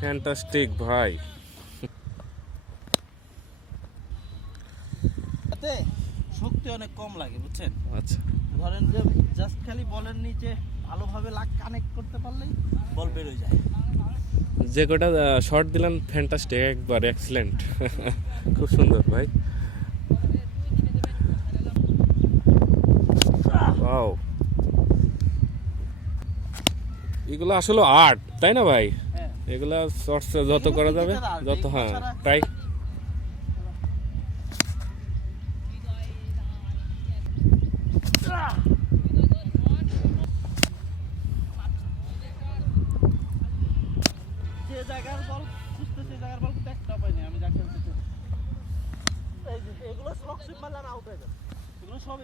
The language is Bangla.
ফ্যান্টাস্টিক ভাই। এতে শক্তি অনেক কম লাগে বুঝছেন। আচ্ছা, ধরেন যে জাস্ট খালি বলের নিচে ভালোভাবে লাগ কানেক্ট করতে পারলেই বল বের হয়ে যায়। যে কটা শট দিলেন ফ্যান্টাস্টিক, একবার এক্সেলেন্ট। খুব সুন্দর ভাই। ওয়াও, এগুলো আসলে আর্ট, তাই না ভাই? হ্যাঁ, এগুলা শর্টসে যত করা যাবে, যত হ্যাঁ ট্রাই। যে জায়গার বল খুঁজতে সেই জায়গার বল কিন্তু একটা পাইনি আমি যা খেলতেছি। এই যে এগুলো স্লক সুইপ মারলে আউট হয়ে যাবে, এগুলো সব